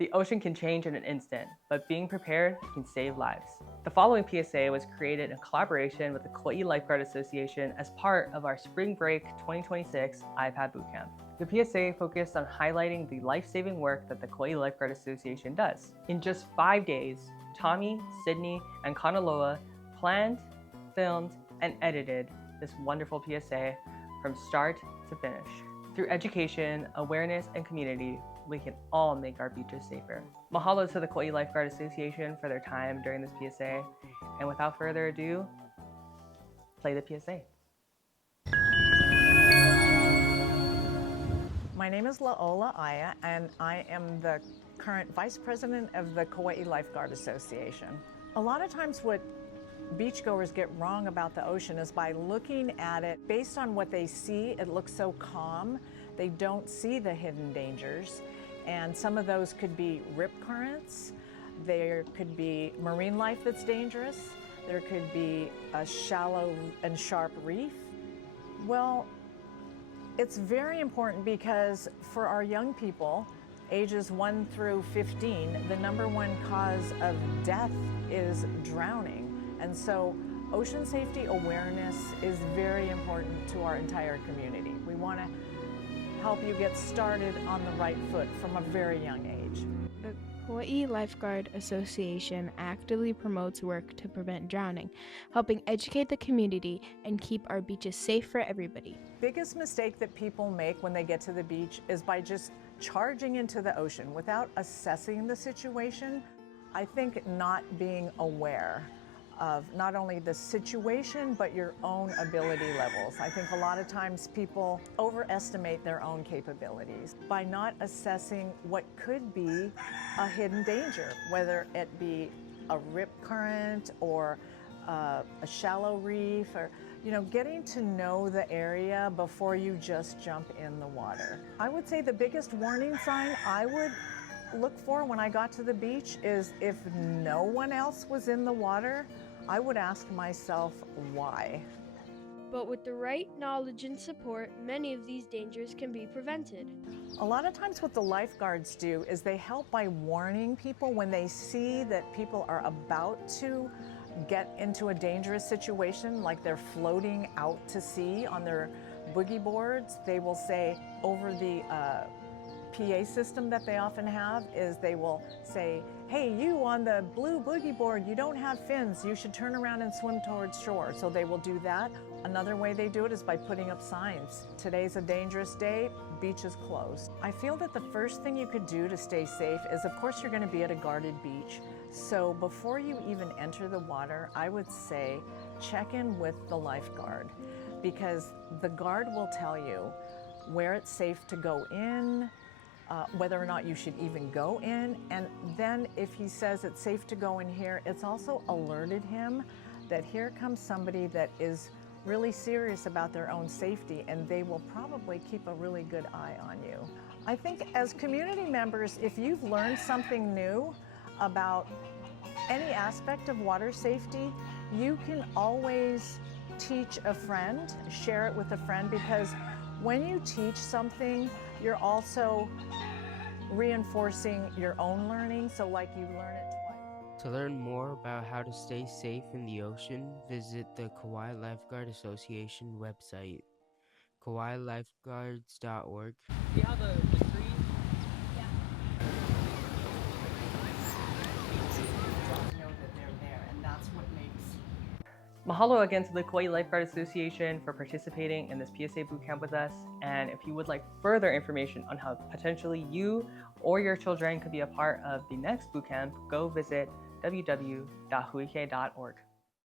The ocean can change in an instant, but being prepared can save lives. The following PSA was created in collaboration with the Kauaʻi Lifeguard Association as part of our Spring Break 2026 iPad Bootcamp. The PSA focused on highlighting the life-saving work that the Kauaʻi Lifeguard Association does. In just 5 days, Tommy, Sydney, and Kanaloa planned, filmed, and edited this wonderful PSA from start to finish. Through education, awareness, and community, we can all make our beaches safer. Mahalo to the Kauaʻi Lifeguard Association for their time during this PSA. And without further ado, play the PSA. My name is Laola Aya, and I am the current Vice President of the Kauaʻi Lifeguard Association. A lot of times what beachgoers get wrong about the ocean is by looking at it based on what they see, it looks so calm. They don't see the hidden dangers. And some of those could be rip currents. There could be marine life that's dangerous. There could be a shallow and sharp reef. Well, it's very important because for our young people, ages 1 through 15, the #1 cause of death is drowning. And so ocean safety awareness is very important to our entire community. We want to help you get started on the right foot from a very young age. The Kauaʻi Lifeguard Association actively promotes work to prevent drowning, helping educate the community and keep our beaches safe for everybody. Biggest mistake that people make when they get to the beach is by just charging into the ocean without assessing the situation. I think not being aware of not only the situation, but your own ability levels. I think a lot of times people overestimate their own capabilities by not assessing what could be a hidden danger, whether it be a rip current or a shallow reef, or getting to know the area before you just jump in the water. I would say the biggest warning sign I would look for when I got to the beach is if no one else was in the water, I would ask myself why. But with the right knowledge and support, many of these dangers can be prevented. A lot of times what the lifeguards do is they help by warning people when they see that people are about to get into a dangerous situation, like they're floating out to sea on their boogie boards. They will say over the PA system that they often have is they will say, "Hey, you on the blue boogie board, you don't have fins, you should turn around and swim towards shore." So they will do that. Another way they do it is by putting up signs. Today's a dangerous day, beach is closed. I feel that the first thing you could do to stay safe is, of course, you're going to be at a guarded beach. So before you even enter the water, I would say check in with the lifeguard, because the guard will tell you where it's safe to go in, whether or not you should even go in, and then if he says it's safe to go in here, it's also alerted him that here comes somebody that is really serious about their own safety, and they will probably keep a really good eye on you. I think as community members, if you've learned something new about any aspect of water safety, you can always teach a friend, share it with a friend, because when you teach something, you're also reinforcing your own learning, so like you learn it twice. To learn more about how to stay safe in the ocean, visit the Kauaʻi Lifeguard Association website, kauaʻilifeguards.org. See how the trees? Know that they're there, and that's what makes. Mahalo again to the Kauaʻi Lifeguard Association for participating in this PSA Bootcamp with us. And if you would like further information on how potentially you or your children could be a part of the next bootcamp, go visit www.hōʻike.org.